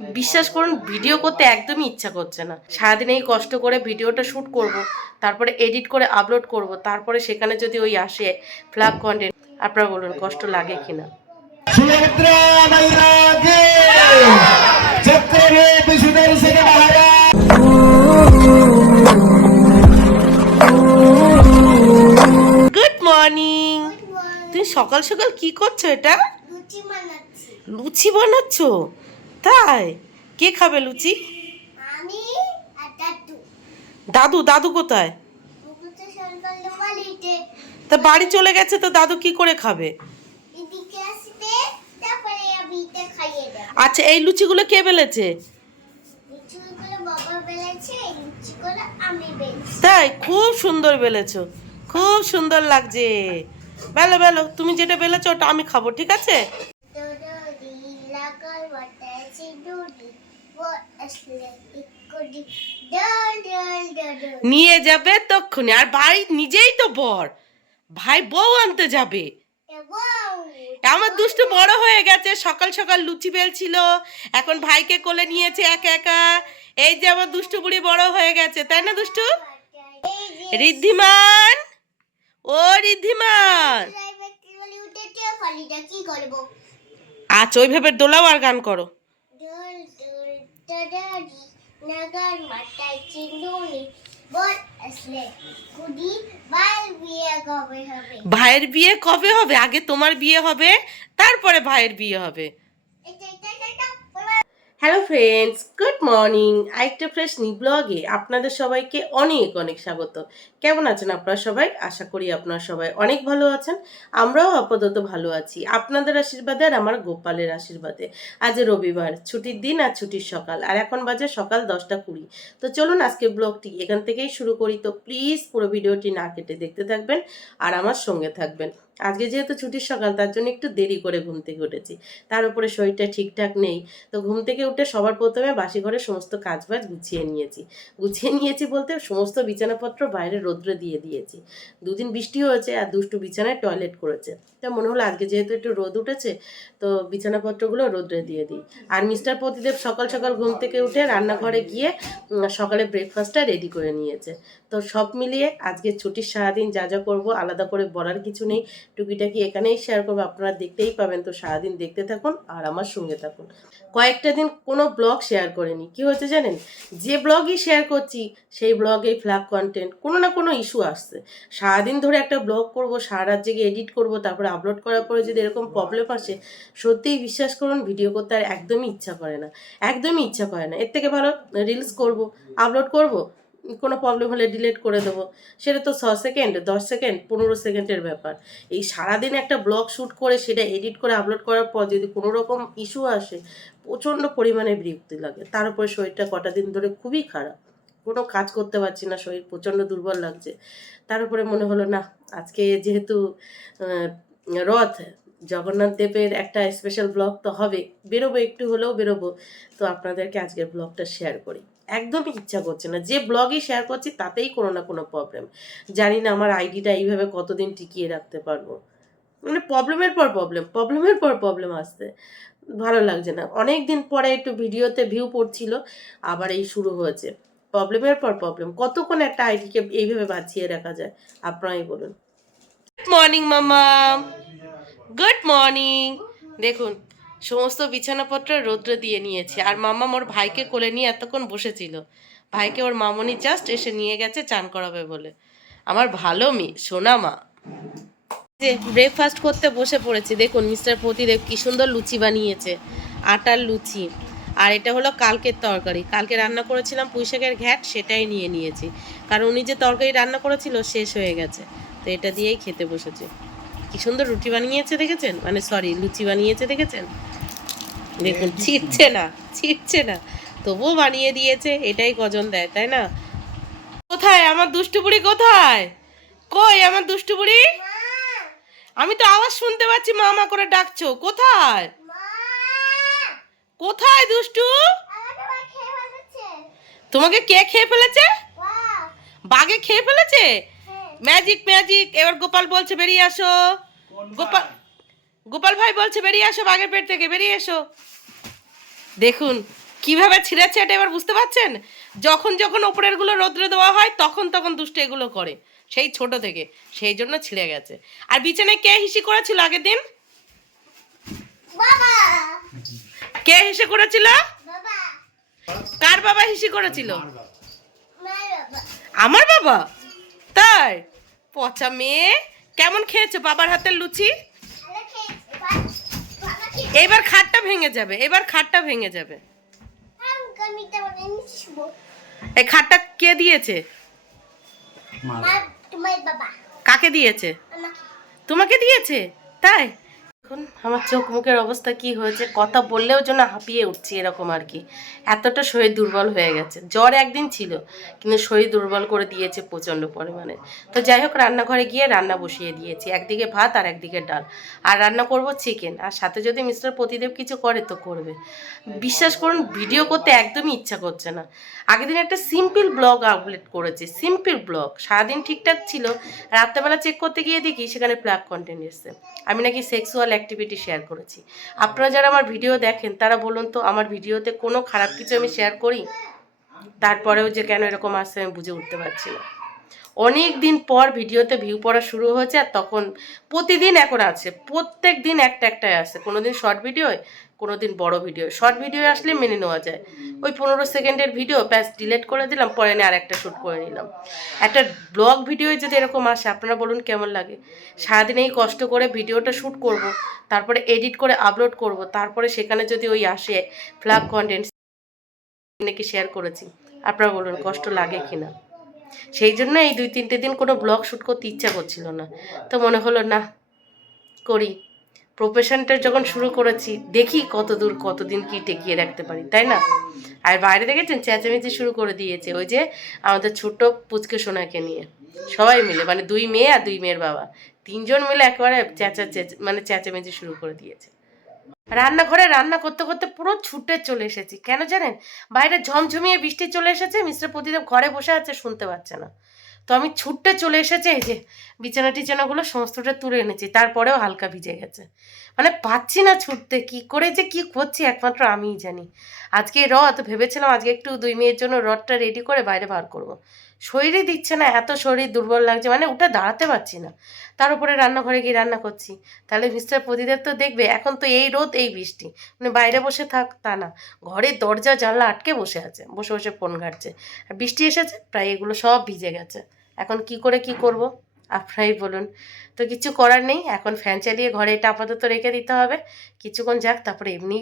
বিশ্বাস করুন ভিডিও করতে একদমই ইচ্ছা করছে না। সারাদিন এই কষ্ট করে ভিডিওটা শ্যুট করব তারপরে এডিট করে আপলোড করব তারপরে সেখানে যদি ওই আসে ফ্ল্যাগ কন্টেন্ট আপনারা বলুন কষ্ট লাগে কিনা। গুড মর্নিং তুমি সকাল সকাল কি করছ এটা? লুচি বানাচ্ছ? তাই? কে খাবে লুচি? আমি আর দাদু। দাদু দাদু কোথায়? তা বাড়ি চলে গেছে তো দাদু কি করে খাবে? আচ্ছা এই লুচিগুলো কে বেলেছি। তাই? খুব সুন্দর বেলেছো। খুব সুন্দর লাগছে। বেলো বেলো তুমি যেটা বেলেছো ওটা আমি খাব ঠিক আছে দোরি লাগার বাতাসে দড়ি ও আসলে ইকোডি ডল ডল ডল নিয়ে যাবে তক্ষুনি, আর ভাই নিজেই তো বর। ভাই বউ আনতে যাবে। আমার দুষ্টু বড় হয়ে গেছে, সকাল সকাল লুচি বেলছিল, এখন ভাইকে কোলে নিয়েছে একা একা। এই যে আমার দুষ্টু বুড়ি বড় হয়ে গেছে, তাই না দুষ্টু? ঋদ্ধিমান! ও ঋদ্ধিমান! আচ্ছা ওইভাবে দোলাও আর গান করো। দাদারি নাগার মাথায় চিন্দুনি বল আসলে বিয়ে কবে হবে ভাইয়ের বিয়ে কবে হবে? আগে তোমার বিয়ে হবে তারপরে ভাইয়ের বিয়ে হবে। এটা এটা হ্যালো ফ্রেন্ডস গুড মর্নিং আরেকটা ফ্রেশ নি ব্লগে আপনাদের সবাইকে অনেক অনেক স্বাগত। কেমন আছেন আপনারা সবাই? আশা করি আপনারা সবাই অনেক ভালো আছেন। আমরাও আপাতত ভালো আছি। আপনাদের আশীর্বাদে আর আমার গোপালের আশীর্বাদে। আজ রবিবার, ছুটির দিন আর ছুটির সকাল। আর এখন বাজে সকাল দশটা কুড়ি। তো চলুন আজকে ব্লগটি এখান থেকেই শুরু করি। তো প্লিজ পুরো ভিডিওটি না কেটে দেখতে থাকবেন আর আমার সঙ্গে থাকবেন। আজকে যেহেতু ছুটির সকাল, তার জন্য একটু দেরি করে ঘুম থেকে উঠেছি। তার উপরে শরীরটা ঠিকঠাক নেই। তো ঘুম থেকে উঠে সবার প্রথমে বাসি ঘরে সমস্ত কাজ বাজ গুছিয়ে নিয়েছি। গুছিয়ে নিয়েছি বলতে সমস্ত বিছানাপত্র বাইরে রৌদ্রে দিয়ে দিয়েছি। দুদিন বৃষ্টি হয়েছে আর দুষ্টু বিছানায় টয়লেট করেছে। তা মনে হলো আজকে যেহেতু একটু রোদ উঠেছে, তো বিছানাপত্রগুলো রোদ্রে দিয়ে দিই। আর মিস্টার প্রতিদেব সকাল সকাল ঘুম থেকে উঠে রান্নাঘরে গিয়ে সকালে ব্রেকফাস্টটা রেডি করে নিয়েছে। তো সব মিলিয়ে আজকে ছুটির সারাদিন যা যা করব আলাদা করে বলার কিছু নেই। টুকিটাকি এখানেই শেয়ার করব। আপনারা দেখতেই পাবেন তো, সারাদিন দেখতে থাকুন আর আমার সঙ্গে থাকুন। কয়েকটা দিন কোনো ব্লগ শেয়ার করিনি। কি হয়েছে জানেন? যে ব্লগই শেয়ার করছি, সেই ব্লগে ফ্ল্যাগ কন্টেন্ট কোনো না কোনো ইস্যু আসছে। সারাদিন ধরে একটা ব্লগ করব, সারা রাত জেগে এডিট করব, তারপরে আপলোড করার পরে যদি এরকম প্রবলেম আসে, সত্যিই বিশ্বাস করুন ভিডিও করতে আর একদমই ইচ্ছা করে না। একদমই ইচ্ছা করে না। এর থেকে ভালো রিলস করব আপলোড করব কোনো প্রবলেম হলে ডিলিট করে দেবো। সেটা তো ছ সেকেন্ড দশ সেকেন্ড পনেরো সেকেন্ডের ব্যাপার। এই সারাদিন একটা ব্লগ শ্যুট করে, সেটা এডিট করে আপলোড করার পর যদি কোনো রকম ইস্যু আসে, প্রচণ্ড পরিমাণে বিরক্তি লাগে। তার উপরে শরীরটা কটা দিন ধরে খুবই খারাপ। কোনো কাজ করতে পারছি না, শরীর প্রচণ্ড দুর্বল লাগছে। তার উপরে মনে হলো, না, আজকে যেহেতু রথ, জগন্নাথ দেবের একটা স্পেশাল ব্লগ তো হবে। বেরোবো, একটু হলেও বেরোবো। তো আপনাদেরকে আজকের ব্লগটা শেয়ার করি। একদমই ইচ্ছা করছে না। যে ব্লগে শেয়ার করছি, তাতেই কোনো না কোনো প্রবলেম জানি না আমার আইডিটা এইভাবে কতদিন টিকিয়ে রাখতে পারব। মানে প্রবলেমের পর প্রবলেম প্রবলেমের পর প্রবলেম আসতে ভালো লাগছে না। অনেক দিন পরে একটু ভিডিওতে ভিউ পড়ছিল, আবার এই শুরু হয়েছে। প্রবলেমের পর প্রবলেম কতক্ষণ একটা আইডিকে এইভাবে বাঁচিয়ে রাখা যায়? আপনারাই বলুন। গুড মর্নিং মামা। গুড মর্নিং দেখুন সমস্ত বিছানাপত্র রৌদ্র দিয়ে নিয়েছে। আর মামা ওর ভাইকে কোলে নিয়ে এতক্ষণ বসেছিল। ভাইকে ওর মামনি জাস্ট এসে নিয়ে গেছে, চান করাবে বলে। আমার ভালো মেয়ে, সোনা মা। যে ব্রেকফাস্ট করতে বসে পড়েছি। দেখুন মিস্টার প্রতিদেব কি সুন্দর লুচি বানিয়েছে। আটার লুচি। আর এটা হলো কালকের তরকারি। কালকে রান্না করেছিলাম পুঁইশাকের ঘ্যাট, সেটাই নিয়ে নিয়েছি। কারণ উনি যে তরকারি রান্না করেছিল, শেষ হয়ে গেছে। তো এটা দিয়েই খেতে বসেছে। কি সুন্দর রুটি বানিয়েছে দেখেছেন? মানে সরি লুচি বানিয়েছে দেখেছেন? দেখুন ছিটছে না ছিটছে না। তবুও বানিয়ে দিয়েছে এটাই কজন দেয় তাই না? কোথায়? আমার দুষ্টু বুড়ি কোথায়? কই আমার দুষ্টু বুড়ি? আমি তো আওয়াজ শুনতে পাচ্ছি মামা করে ডাকছো। কোথায়? কোথায় দুষ্টু? তোমাকে কে খেয়ে ফেলেছে? বাঘে খেয়ে ফেলেছে? হ্যাঁ ম্যাজিক ম্যাজিক এবার গোপাল বলছে বেরিয়ে আসো। গোপাল গোপাল ভাই বলছে বেরিয়ে আসো বাঘের পেট থেকে বেরিয়ে এসো। দেখুন কীভাবে ছিঁড়েছে এটা এবার বুঝতে পারছেন? যখন যখন ওপরেরগুলো রোদ্রে দেওয়া হয় তখন তখন দুষ্টু এগুলো করে। সেই ছোট থেকে সেই জন্য ছিঁড়ে গেছে। আর বিছানায় কে হিসি করেছিল আগের দিন? বাবা। কে হিসে করেছিল? বাবা। কার বাবা হিসি করেছিল? আমার বাবা? তাই? পচা মেয়ে। কেমন খেয়েছো বাবার হাতের লুচি? এবার খাটটা ভেঙে যাবে এবার খাটটা ভেঙে যাবে। নিচ্ছিবো এই খাটটা কে দিয়েছে? কাকে দিয়েছে? তোমাকে দিয়েছে? তাই? এখন আমার চোখ মুখের অবস্থা কি হয়েছে, কথা বললেও যেন হাঁপিয়ে উঠছি এরকম আর কি। এতটা শরীর দুর্বল হয়ে গেছে। জ্বর একদিন ছিল, কিন্তু শরীর দুর্বল করে দিয়েছে প্রচণ্ড পরিমাণে। তো যাই হোক, রান্নাঘরে গিয়ে রান্না বসিয়ে দিয়েছি, একদিকে ভাত আর একদিকে ডাল। আর রান্না করব চিকেন, আর সাথে যদি মিস্টার প্রতিদেব কিছু করে তো করবে। বিশ্বাস করুন, ভিডিও করতে একদমই ইচ্ছা করছে না। আগের দিন একটা সিম্পল ব্লগ আপলোড করেছি সিম্পল ব্লগ সারাদিন ঠিকঠাক ছিল, রাত্রেবেলা চেক করতে গিয়ে দেখি সেখানে প্লাগ কন্টেন্ট এসছে। আমি নাকি সেক্সুয়াল অ্যাক্টিভিটি শেয়ার করেছি। আপনারা যারা আমার ভিডিও দেখেন, তারা বলুন তো, আমার ভিডিওতে কোনো খারাপ কিছু আমি শেয়ার করি? তারপরেও যে কেন এরকম আসছে আমি বুঝে উঠতে পারছি না। অনেক দিন পর ভিডিওতে ভিউ পড়া শুরু হয়েছে আর তখন প্রতিদিন এখন আছে প্রত্যেক দিন একটা একটাই আসে কোনো দিন শর্ট ভিডিও কোনো দিন বড় ভিডিও শর্ট ভিডিও আসলে মেনে নেওয়া যায়। ওই পনেরো সেকেন্ডের ভিডিও ব্যাস ডিলিট করে দিলাম, পরে নিয়ে আর একটা শ্যুট করে নিলাম। একটা ব্লগ ভিডিও যদি এরকম আসে, আপনারা বলুন কেমন লাগে? সারাদিন এই কষ্ট করে ভিডিওটা শ্যুট করব, তারপরে এডিট করে আপলোড করব, তারপরে সেখানে যদি ওই আসে ফ্ল্যাগ কন্টেন্ট নাকি শেয়ার করেছি? আপনারা বলুন, কষ্ট লাগে কিনা? সেই জন্য এই দুই তিনটে দিন কোনো ব্লগ শ্যুট করতে ইচ্ছা করছিল না। তো মনে হলো, না, করি। প্রফেশনটা যখন শুরু করেছি, দেখি কত দূর কতদিন কি টেকিয়ে রাখতে পারি, তাই না? আর বাইরে দেখেছেন, চেঁচামেচি শুরু করে দিয়েছে, ওই যে আমাদের ছোট্ট পুচকে সোনাকে নিয়ে। সবাই মিলে মানে দুই মেয়ে আর দুই মেয়ের বাবা। তিনজন মিলে একেবারে চেঁচা চেঁচা মানে চেঁচামেচি শুরু করে দিয়েছে। রান্নাঘরে রান্না করতে করতে পুরো ছুটে চলে এসেছি। কেন জানেন? বাইরে ঝমঝমিয়ে বৃষ্টি চলে এসেছে, মিস্টার প্রতিদেব ঘরে বসে আছে, শুনতে পাচ্ছে না। তো আমি ছুটতে চলে এসেছি, এই যে বিছানা টিছানাগুলো সমস্তটা তুলে এনেছি, তারপরেও হালকা ভিজে গেছে। মানে পাচ্ছি না ছুটতে, কি করে যে কি করছি একমাত্র আমিই জানি। আজকে রথ, ভেবেছিলাম আজকে একটু দুই মেয়ের জন্য রথটা রেডি করে বাইরে বার করব। শরীরই দিচ্ছে না, এত শরীর দুর্বল লাগছে মানে উঠে দাঁড়াতে পারছি না। তার উপরে রান্নাঘরে গিয়ে রান্না করছি। তাহলে মিস্টার প্রদীপের তো দেখবে, এখন তো এই রোদ, এই বৃষ্টি। মানে বাইরে বসে থাক, তা না। ঘরের দরজা, জানলা আটকে বসে আছে, বসে বসে ফোন ঘাটছে। আর বৃষ্টি এসেছে, প্রায় এগুলো সব ভিজে গেছে। এখন কি করে কি করব? আপনারাই বলুন। তো কিছু করার নেই, এখন ফ্যান চালিয়ে ঘরে এটা আপাতত রেখে দিতে হবে। কিছুক্ষণ যাক, তারপরে এমনি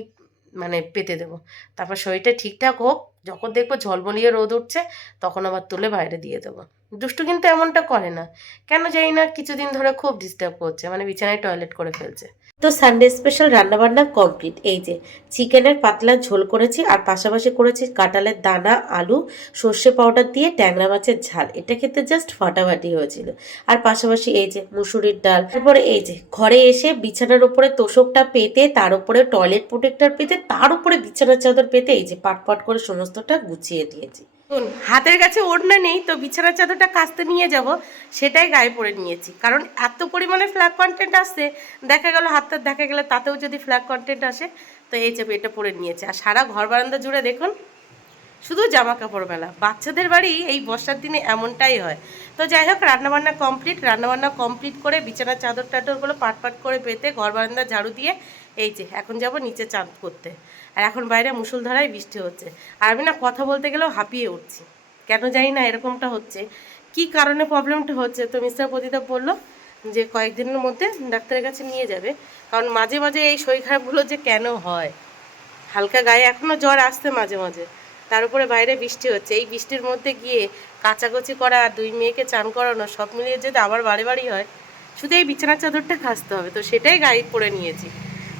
মানে পেতে দেবো। তারপর শরীরটা ঠিকঠাক হোক, যখন দেখব ঝলমলিয়ে রোদ উঠছে, তখন আবার তুলে বাইরে দিয়ে দেবো। দুষ্টু কিন্তু এমনটা করে না। কেন জানি না, কিছুদিন ধরে খুব ডিস্টার্ব করছে মানে বিছানায় টয়লেট করে ফেলছে। তো সানডে স্পেশাল রান্নাবান্না কমপ্লিট এই যে চিকেনের পাতলা ঝোল করেছি, আর পাশাপাশি করেছি কাঁঠালের দানা, আলু, সর্ষে পাউডার দিয়ে ট্যাংরা মাছের ঝাল। এটা খেতে জাস্ট ফাটাফাটি হয়েছিল। আর পাশাপাশি এই যে, মুসুরির ডাল। তারপরে এই যে, ঘরে এসে বিছানার উপরে তোষকটা পেতে, তার উপরে টয়লেট প্রোটেক্টর পেতে, তার উপরে বিছানার চাদর পেতে, এই যে পাট পাট করে সমস্তটা গুছিয়ে দিয়েছি। হাতের কাছে ওড়না নেই, তো বিছানার চাদরটা কাচতে নিয়ে যাব, সেটাই গায়ে পরে নিয়েছি। কারণ এত পরিমাণে ফ্ল্যাগ কন্টেন্ট আসছে, দেখা গেল হাতটা, দেখা গেলে তাতেও যদি ফ্ল্যাগ কন্টেন্ট আসে, তো এই যে এটা পরে নিয়েছে। আর সারা ঘর বারান্দা জুড়ে দেখুন, শুধু জামা কাপড় মেলা। বাচ্চাদের বাড়ি এই বর্ষার দিনে এমনটাই হয়। তো যাই হোক, রান্নাবান্না কমপ্লিট রান্নাবান্না কমপ্লিট করে বিছানার চাদর টাদরগুলো পাট পাট করে পেতে ঘর বারান্দা ঝাড়ু দিয়ে, এই যে, এখন যাব নিচে চাঁদ করতে। আর এখন বাইরে মুসুলধারায় বৃষ্টি হচ্ছে। আর আমি না কথা বলতে গেলেও হাঁপিয়ে উঠছি। কেন জানি না এরকমটা হচ্ছে। কি কারণে প্রবলেমটা হচ্ছে? তো মিস্টার প্রদীপ বলল যে কয়েকদিনের মধ্যে ডাক্তারের কাছে নিয়ে যাবে। কারণ মাঝে মাঝে এই শরীর খারাপগুলো যে কেন হয়? হালকা গায়ে এখনও জ্বর আসছে মাঝে মাঝে। তার উপরে বাইরে বৃষ্টি হচ্ছে। এই বৃষ্টির মধ্যে গিয়ে কাচাকুচি করা, দুই মেয়েকে চান করানো, সব মিলিয়ে যদি আবার বাড়ি বাড়ি হয়, শুধু এই বিছানার চাদরটা খাসতে হবে। তো সেটাই গায়ে পরে নিয়েছি।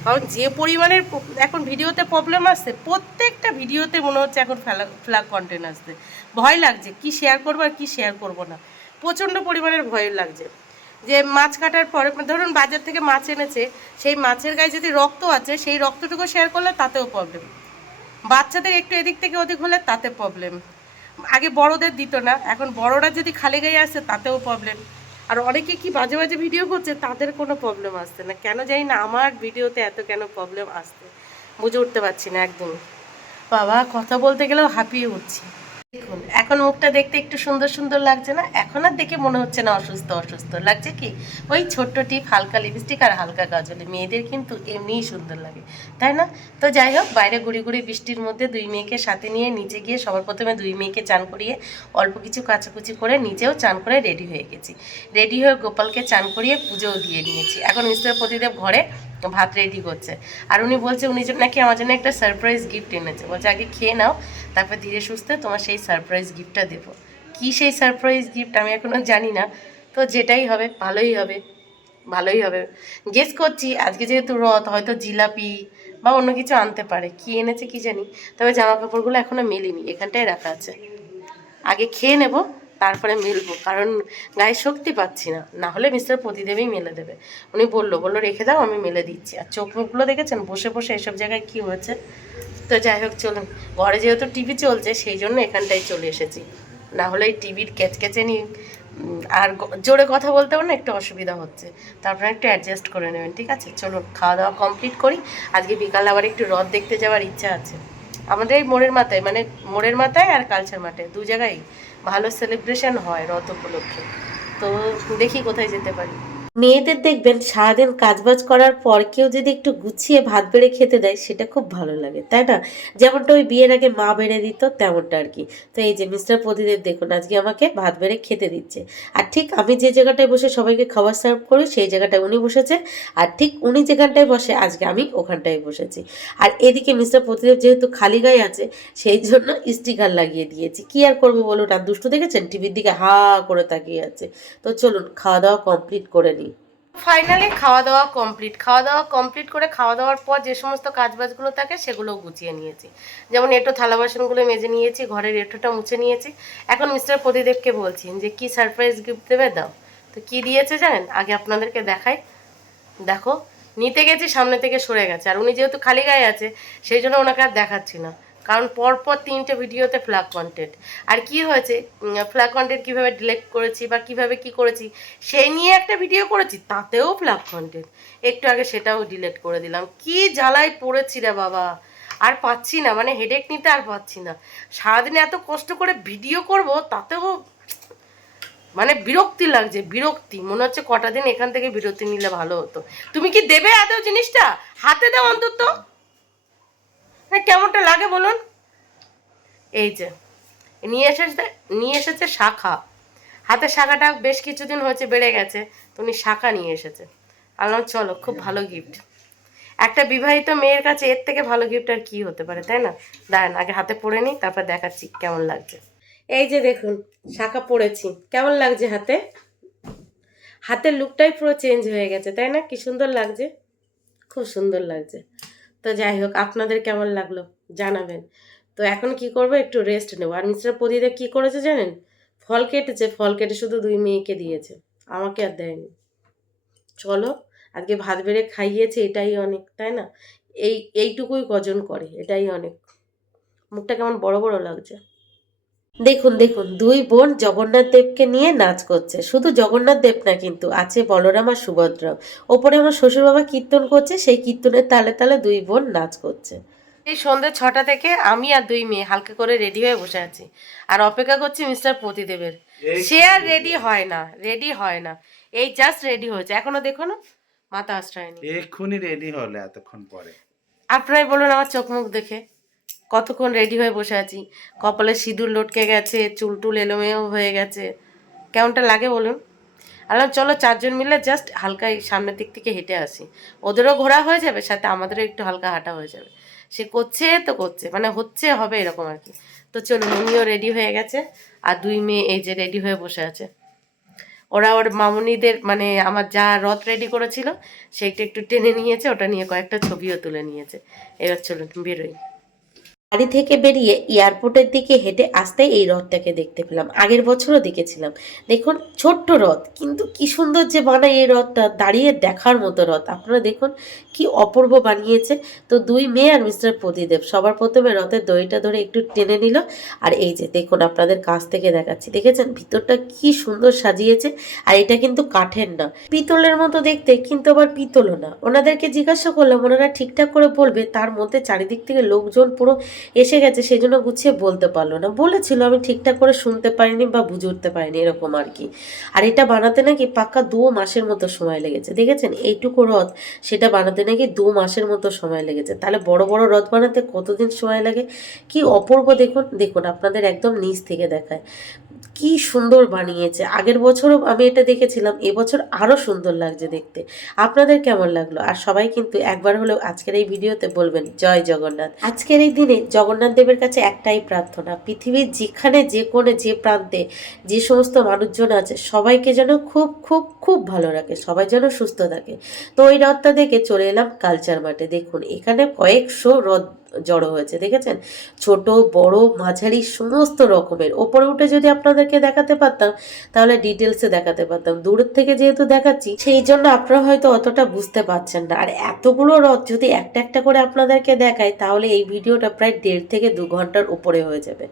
কারণ যে পরিমাণের এখন ভিডিওতে প্রবলেম আসছে, প্রত্যেকটা ভিডিওতে মনে হচ্ছে এখন ফ্ল্যাগ কন্টেন্ট আসছে। ভয় লাগছে, কি শেয়ার করব আর কী শেয়ার করব না। প্রচণ্ড পরিমাণের ভয় লাগছে। যে মাছ কাটার পরে ধরুন বাজার থেকে মাছ এনেছে, সেই মাছের গায়ে যদি রক্ত আছে, সেই রক্তটুকু শেয়ার করলে তাতেও প্রবলেম বাচ্চাদের একটু এদিক থেকে ওদিক হলে তাতে প্রবলেম আগে বড়দের দিত না, এখন বড়রা যদি খালি গায়ে আসে, তাতেও প্রবলেম আর অনেকে কি বাজে বাজে ভিডিও করছে, তাদের কোনো প্রবলেম আসছে না। কেন জানি না আমার ভিডিওতে এত কেন প্রবলেম আসছে? বুঝে উঠতে পারছি না একদমই। বাবা, কথা বলতে গেলেও হাঁপিয়ে উঠছি। দেখুন, এখন মুখটা দেখতে একটু সুন্দর সুন্দর লাগছে না? এখন আর দেখে মনে হচ্ছে না অসুস্থ অসুস্থ। লাগছে কি? ওই ছোট্ট টিপ, হালকা লিপস্টিক আর হালকা গাজলে। মেয়েদের কিন্তু এমনিই সুন্দর লাগে, তাই না? তো যাই হোক, বাইরে গুড়ি গুড়ি বৃষ্টির মধ্যে দুই মেয়েকে সাথে নিয়ে নিচে গিয়ে সবার প্রথমে দুই মেয়েকে চান করিয়ে অল্প কিছু কাচাকুচি করে নিজেও চান করে রেডি হয়ে গেছি। রেডি হয়ে গোপালকে চান করিয়ে পুজোও দিয়ে নিয়েছি। এখন মিস্টার প্রতিদেব ঘরে ভাত রেডি করছে। আর উনি বলছে, উনি নাকি আমার জন্য একটা সারপ্রাইজ গিফট এনেছে। বলছে, আগে খেয়ে নাও, তারপর ধীরে সুস্থে তোমার সেই সারপ্রাইজ গিফটটা দেবো। কী সেই সারপ্রাইজ গিফট আমি এখনও জানি না। তো যেটাই হবে, ভালোই হবে ভালোই হবে। গেস করছি, আজকে যেহেতু রথ, হয়তো জিলাপি বা অন্য কিছু আনতে পারে। কি এনেছে কি জানি? তবে জামা কাপড়গুলো এখনও মেলিনি, এখানটায় রাখা আছে। আগে খেয়ে নেব তারপরে মিলবো কারণ গায়ে শক্তি পাচ্ছি না। না হলে মিস্টার প্রতিদেবই মেলে দেবে। উনি বলল বলল রেখে দাও আমি মেলে দিচ্ছি। আর চোখ মুখগুলো দেখেছেন? বসে বসে এসব জায়গায় কি হয়েছে? তো যাই হোক চলুন। ঘরে যেহেতু টিভি চলছে সেই জন্য এখানটায় চলে এসেছি। না হলে এই টিভির ক্যাচক্যাচেনি উম, আর জোরে কথা বলতেও না একটু অসুবিধা হচ্ছে। তারপরে একটু অ্যাডজাস্ট করে নেবেন ঠিক আছে? চলুন খাওয়া দাওয়া কমপ্লিট করি। আজকে বিকাল আবার একটু রথ দেখতে যাওয়ার ইচ্ছা আছে। আমাদের এই মোড়ের মাথায় মানে মোড়ের মাথায় আর কালচার মাঠে দু জায়গায় ভালো সেলিব্রেশন হয় রথ উপলক্ষে। তো দেখি কোথায় যেতে পারি। মেয়েদের দেখবেন সারাদিন কাজবাজ করার পর কেউ যদি একটু গুছিয়ে ভাত বেড়ে খেতে দেয়, সেটা খুব ভালো লাগে, তাই না? যেমনটা ওই বিয়ের আগে মা বেড়ে দিত, তেমনটা আর কি। তো এই যে মিস্টার প্রদীপ দেখুন, আজকে আমাকে ভাত বেড়ে খেতে দিচ্ছে। আর ঠিক আমি যে জায়গাটায় বসে সবাইকে খাবার সার্ভ করি, সেই জায়গাটায় উনি বসেছে। আর ঠিক উনি যেখানটায় বসে, আজকে আমি ওখানটায় বসেছি। আর এদিকে মিস্টার প্রতিদেব যেহেতু খালি গায়ে আছে, সেই জন্য স্টিকার লাগিয়ে দিয়েছি। কি আর করব বলুন? আর দুষ্টু দেখেছেন? টিভির দিকে হা করে তাকিয়ে আছে। তো চলুন, খাওয়া দাওয়া কমপ্লিট করে নিই। ফাইনালি খাওয়া দাওয়া কমপ্লিট খাওয়া দাওয়া কমপ্লিট করে খাওয়া দাওয়ার পর যে সমস্ত কাজবাজগুলো থাকে সেগুলো গুছিয়ে নিয়েছি। যেমন এটো থালা বাসনগুলো মেজে নিয়েছি, ঘরের এটোটা মুছে নিয়েছি। এখন মিস্টার প্রদীদেবকে বলছি যে, কি সারপ্রাইজ গিফট দেবে দাও? তো কি দিয়েছে জানেন? আগে আপনাদেরকে দেখাই। দেখো, নিতে গেছি, সামনে থেকে সরে গেছে। আর উনি যেহেতু খালি গায়ে আছে, সেই জন্য ওনাকে আর দেখাচ্ছি না। কারণ পরপর তিনটে ভিডিওতে ফ্ল্যাগ কন্টেন্ট আর কি হয়েছে? ফ্ল্যাগ কন্টেন্ট কীভাবে ডিলেক্ট করেছি বা কীভাবে কি করেছি সেই নিয়ে একটা ভিডিও করেছি, তাতেও ফ্ল্যাগ কন্টেন্ট একটু আগে সেটাও ডিলেট করে দিলাম। কি জ্বালায় পড়েছি রে বাবা। আর পাচ্ছি না মানে হেডেক নিতে আর পাচ্ছি না। সারাদিন এত কষ্ট করে ভিডিও করব, তাতেও মানে বিরক্তি লাগছে, বিরক্তি। মনে হচ্ছে কটা দিন এখান থেকে বিরতি নিলে ভালো হতো। তুমি কি দেবে আদৌ জিনিসটা? হাতে দাও অন্তত। কেমনটা লাগে বলুন? এই যে, নিয়ে এসেছে নিয়ে এসেছে শাখা। হাতে শাখাটা বেশ কিছুদিন হয়েছে, বেড়ে গেছে। তো উনি শাখা নিয়ে এসেছে। আল্লাহ চলো, খুব ভালো গিফট একটা বিবাহিত মেয়ের কাছে এর থেকে ভালো গিফট আর কি হতে পারে, তাই না? দাঁড়ান, আগে হাতে পড়ে নিই, তারপর দেখাচ্ছি কেমন লাগছে। এই যে দেখুন, শাখা পড়েছি। কেমন লাগছে হাতে? হাতের লুকটাই পুরো চেঞ্জ হয়ে গেছে, তাই না? কি সুন্দর লাগছে? খুব সুন্দর লাগছে। তো যাই হোক আপনাদের কেমন লাগল? জানাবেন। তো এখন কি করব? একটু রেস্ট নেব। আর মিস্টার প্রদীপে কী করেছে জানেন? ফল কেটেছে। ফল কেটে শুধু দুই মেয়েকে দিয়েছে। আমাকে আর দেয়নি। চলো, আজকে ভাত বেড়ে খাইয়েছে, এটাই অনেক, তাই না? এই, এইটুকুই গজন করে, এটাই অনেক। মুখটা কেমন বড় বড় লাগছে। দেখুন দেখুন দুই বোন জগন্নাথ দেবকে নিয়ে নাচ করছে। শুধু জগন্নাথ দেব না কিন্তু আছে বলরাম আর সুভদ্রাও। ওপরে আমার শ্বশুর বাবা কীর্তন করছে সেই কীর্তনের তালে তালে দুই বোন নাচ করছে। এই সন্ধ্যে ছটা থেকে আমি আর দুই মেয়ে হালকা করে রেডি হয়ে বসে আছি। আর অপেক্ষা করছি মিস্টার প্রতিদেবের। সে আর রেডি হয় না রেডি হয় না। এই জাস্ট রেডি হয়েছে। এখনও দেখো না মাথা আশ্রয়নি এক্ষুনি রেডি হলে এতক্ষণ পরে। আপনারাই বলুন আমার চোখ মুখ দেখে। কতক্ষণ রেডি হয়ে বসে আছি? কপালে সিঁদুর লটকে গেছে, চুল টুল এলোমেও হয়ে গেছে। কেমনটা লাগে বলুন? আলাম চলো চারজন মিলে জাস্ট হালকা সামনের দিক থেকে হেঁটে আসি। ওদেরও ঘোরা হয়ে যাবে, সাথে আমাদেরও একটু হালকা হাঁটা হয়ে যাবে। সে করছে তো করছে মানে হচ্ছে, হবে এরকম আর কি। তো চলুন, উনিও রেডি হয়ে গেছে, আর দুই মেয়ে এই যে রেডি হয়ে বসে আছে। ওরা ওর মামুনিদের মানে আমার যা রথ রেডি করেছিল সেইটা একটু টেনে নিয়েছে, ওটা নিয়ে কয়েকটা ছবিও তুলে নিয়েছে। এবার চলুন, বেরোই। বাড়ি থেকে বেরিয়ে এয়ারপোর্টের দিকে হেঁটে আসতে এই রথটাকে দেখতে পেলাম। আগের বছরও দেখেছিলাম। দেখুন, ছোট্ট রথ কিন্তু কি সুন্দর যে বানায় এই রথটা দাঁড়িয়ে দেখার মতো রথ আপনারা দেখুন, কি অপূর্ব বানিয়েছে। তো দুই মেয়ে আর মিস্টার প্রদীদেব সবার প্রথমে রথের দড়িটা ধরে একটু টেনে নিল। আর এই যে দেখুন, আপনাদের কাছ থেকে দেখাচ্ছি। দেখেছেন, ভিতরটা কি সুন্দর সাজিয়েছে। আর এটা কিন্তু কাঠের না। পিতলের মতো দেখতে, কিন্তু আবার পিতলও না। ওনাদেরকে জিজ্ঞাসা করলাম, ওনারা ঠিকঠাক করে বলবে। তার মধ্যে চারিদিক থেকে লোকজন পুরো এসে গেছে সেই জন্য গুছিয়ে বলতে পারল না। বলেছিল, আমি ঠিকঠাক করে শুনতে পারিনি বা বুঝে উঠতে পারিনি, এরকম আর কি। আর এটা বানাতে নাকি পাক্কা দু মাসের মতো সময় লেগেছে। দেখেছেন? এইটুকু রথ, সেটা বানাতে নাকি দু মাসের মতো সময় লেগেছে। তাহলে বড় বড় রথ বানাতে কতদিন সময় লাগে? কি অপূর্ব দেখুন। দেখুন, আপনাদের একদম নিচ থেকে দেখায়। কি সুন্দর বানিয়েছে। আগের বছরও আমি এটা দেখেছিলাম, এবছর আরও সুন্দর লাগছে দেখতে। আপনাদের কেমন লাগল? আর সবাই কিন্তু একবার হলেও আজকের এই ভিডিওতে বলবেন, জয় জগন্নাথ। আজকের এই দিনে জগন্নাথ দেবের কাছে একটাই প্রার্থনা, পৃথিবীর যেখানে যে কোণে যে প্রান্তে যে সমস্ত মানুষজন আছে, সবাইকে যেন খুব খুব খুব ভালো রাখে, সবাই যেন সুস্থ থাকে। তো ওই রথটা দেখে চলে এলাম কালচার মাঠে। দেখুন, এখানে কয়েকশো রথ জড়ো হয়েছে, দেখেছেন? ছোট, বড়, মাঝারি, সমস্ত রকমের। ওপরে উঠে যদি আপনাদেরকে দেখাতে পারতাম, তাহলে ডিটেলসে দেখাতে পারতাম। দূরের থেকে যেহেতু দেখাচ্ছি, সেই জন্য আপনারা হয়তো অতটা বুঝতে পারছেন না। আর এতগুলো রথ যদি একটা একটা করে আপনাদেরকে দেখায় তাহলে এই ভিডিওটা প্রায় দেড় থেকে দু ঘণ্টার উপরে হয়ে যাবে।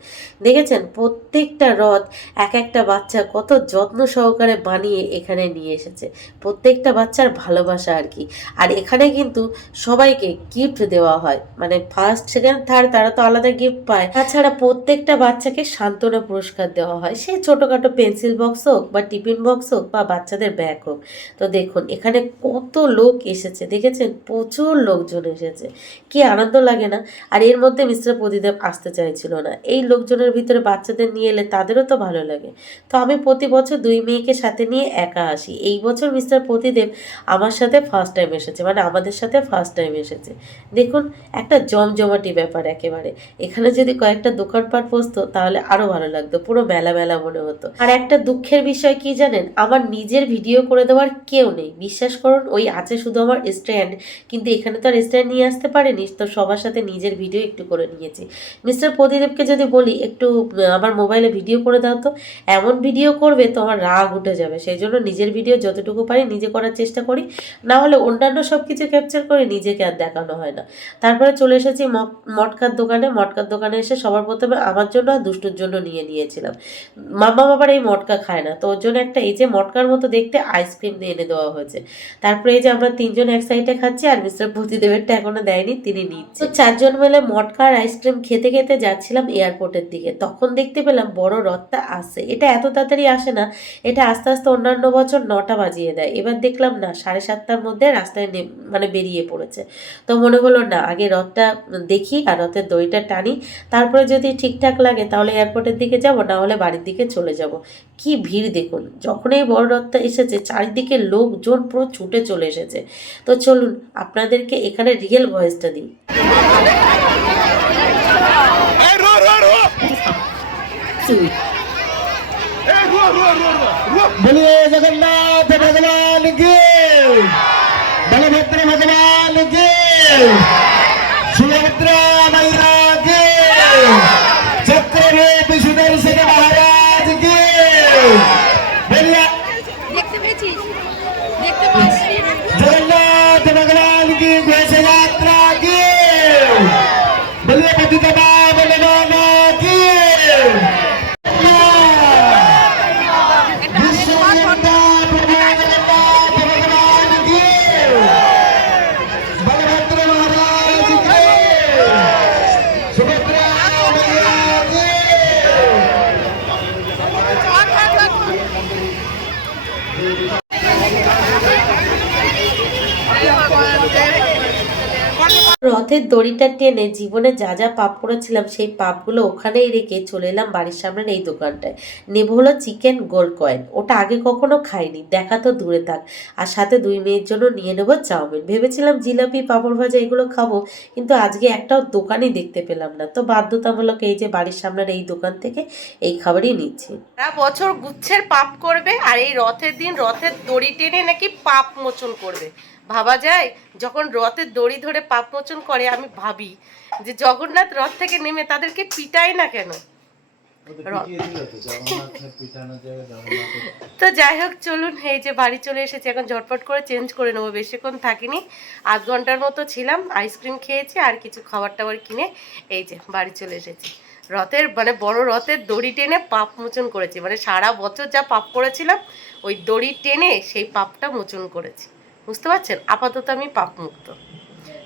দেখেছেন? প্রত্যেকটা রথ এক একটা বাচ্চা কত যত্ন সহকারে বানিয়ে এখানে নিয়ে এসেছে। প্রত্যেকটা বাচ্চার ভালোবাসা আর কি। আর এখানে কিন্তু সবাইকে গিফট দেওয়া হয়। মানে ফার্স্ট সেকেন্ড থার্ড তারা তো আলাদা গিফট পায়। তাছাড়া প্রত্যেকটা বাচ্চাকে সান্ত্বনা পুরস্কার দেওয়া হয়। সে ছোটোখাটো পেন্সিল বক্স হোক বা টিফিন বক্স হোক বা বাচ্চাদের ব্যাগ হোক। তো দেখুন, এখানে কত লোক এসেছে, দেখেছেন? প্রচুর লোকজন এসেছে। কি আনন্দ লাগে না? আর এর মধ্যে মিস্টার প্রদীপ আসতে চাইছিল না। এই লোকজনের ভিতরে বাচ্চাদের নিয়ে এলে তাদেরও তো ভালো লাগে। তো আমি প্রতি বছর দুই মেয়েকে সাথে নিয়ে একা আসি। এই বছর মিস্টার প্রতিদেব আমার সাথে ফার্স্ট টাইম এসেছে মানে আমাদের সাথে ফার্স্ট টাইম এসেছে। দেখুন, একটা জমজমাটি ব্যাপার একেবারে। এখানে যদি কয়েকটা দোকানপাট বসতো, তাহলে আরও ভালো লাগতো, পুরো মেলা মেলা মনে হতো। আর একটা দুঃখের বিষয় কি জানেন? আমার নিজের ভিডিও করে দেওয়ার কেউ নেই। বিশ্বাস করুন, ওই আছে শুধু আমার স্ট্যান্ড, কিন্তু এখানে তো আর স্ট্যান্ড নিয়ে আসতে পারেনি, তো সবার সাথে নিজের ভিডিও একটু করে নিয়েছি। মিস্টার প্রদীপকে যদি বলি, একটু আমার মোবাইলে ভিডিও করে দাও তো। এমন ভিডিও করবে তো আমার রাগ উঠে যাবে। সেই জন্য নিজের ভিডিও যতটুকু পারি নিজে করার চেষ্টা করি। না হলে অন্যান্য সব কিছু ক্যাপচার করে নিজেকে আর দেখানো হয় না। তারপরে চলে এসেছি মক- মটকার দোকানে মটকার দোকানে এসে সবার প্রথমে আমার জন্য আর দুষ্টুর জন্য নিয়ে নিয়েছিলাম। মামা বাবার এই মটকা খায় না, তো ওর জন্য একটা এই যে মটকার মতো দেখতে আইসক্রিম দিয়ে এনে দেওয়া হয়েছে। তারপরে এই যে আমরা তিনজন এক সাইডে খাচ্ছি আর মিস্টার প্রতিদেবেরটা এখনও দেয়নি, তিনি নিচ্ছে। চারজন মিলে মটকা আর আইসক্রিম খেতে খেতে যাচ্ছিলাম এয়ারপোর্টের দিকে। তখন দেখতে পেলাম বড় রথটা আসে এটা এত তাড়াতাড়ি আসে না, এটা আস্তে আস্তে অন্যান্য বছর নটা বাজিয়ে দেয়। এবার দেখলাম না, সাড়ে সাতটার মধ্যে রাস্তায় মানে বেরিয়ে পড়েছে। তো মনে হলো না, আগে রথটা দেখি আর ওতে দইটা টানি। তারপরে যদি ঠিকঠাক লাগে তাহলে এয়ারপোর্টের দিকে যাব না হলে বাড়ির দিকে চলে যাব। কি ভিড় দেখুন যখনই বড় রথটা এসেছে চারিদিকে লোকজন পুরো ছুটে চলে এসেছে। তো চলুন আপনাদেরকে এখানে রিয়েল ভয়েসটা দিই। বলিয়ে জগন্নাথ ভগবান কে? বলভদ্র ভগবান কে? que tú. রথের দড়িটা টেনে জীবনে যা যা পাপ করেছিলাম, সেই পাপগুলো ওখানেই রেখে চলে এলাম বাড়ির সামনের এই দোকানটায়। নেব হলো চিকেন গোল্ড কয়েন ওটা আগে কখনো খাইনি, দেখা তো দূরে থাক। আর সাথে দুই মেয়ের জন্য নিয়ে নেব চাউমিন। ভেবেছিলাম জিলাপি, পাঁপড় ভাজা এগুলো খাব, কিন্তু আজকে একটাও দোকানই দেখতে পেলাম না। তো বাধ্যতামূলক এই যে বাড়ির সামনের এই দোকান থেকে এই খাবারই নিচ্ছি। সারা বছর গুচ্ছের পাপ করবে আর এই রথের দিন রথের দড়ি টেনে নাকি পাপ মোচন করবে। ভাবা যায়? যখন রথের দড়ি ধরে পাপ মোচন করে আমি ভাবি যে জগন্নাথ রথ থেকে নেমে তাদেরকে পিটায় না কেন? তো যাই হোক চলুন এই যে বাড়ি চলে এসেছি এখন ঝটপট করে চেঞ্জ করে নেব বেশিক্ষণ থাকিনি। আধ ঘণ্টার মতো ছিলাম আইসক্রিম খেয়েছি আর কিছু খাবার টাবার কিনে এই যে বাড়ি চলে এসেছি। রথের মানে বড় রথের দড়ি টেনে পাপ মোচন করেছি মানে সারা বছর যা পাপ করেছিলাম ওই দড়ি টেনে সেই পাপটা মোচন করেছি। বুঝতে পারছেন? আপাতত আমি পাপ মুক্ত।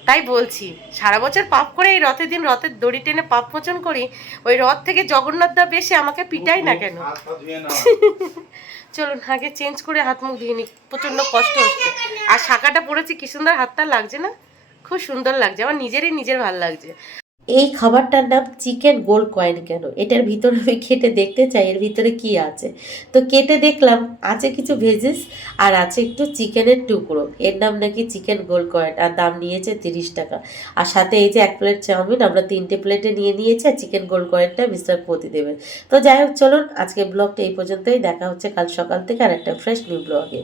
তাই বলছি, সারা বছর পাপ করে এই রথের দিন রথের দড়ি টেনে পাপ মোচন করি, ওই রথ থেকে জগন্নাথ দা বেশি আমাকে পিটাই না কেন। চলুন, আগে চেঞ্জ করে হাত মুখ ধুয়ে নি প্রচণ্ড কষ্ট হচ্ছে। আর শাখাটা পড়েছি কি সুন্দর হাতটা লাগছে না? খুব সুন্দর লাগছে, আমার নিজেরই নিজের ভালো লাগছে। এই খাবারটার নাম চিকেন গোল কয়েন কেন? এটার ভিতরে আমি কেটে দেখতে চাই, এর ভিতরে কি আছে? তো কেটে দেখলাম, আছে কিছু ভেজেস আর আছে একটু চিকেনের টুকরো। এর নাম নাকি চিকেন গোল কয়েন, আর দাম নিয়েছে তিরিশ টাকা। আর সাথে এই যে এক প্লেট চাউমিন, আমরা তিনটে প্লেটে নিয়ে নিয়েছি আর চিকেন গোল কয়েনটা মিস্টার পতি দেবেন। তো যাই হোক, চলুন আজকে ব্লগটা এই পর্যন্তই। দেখা হচ্ছে কাল সকাল থেকে আর একটা ফ্রেশ নিউ ব্লগে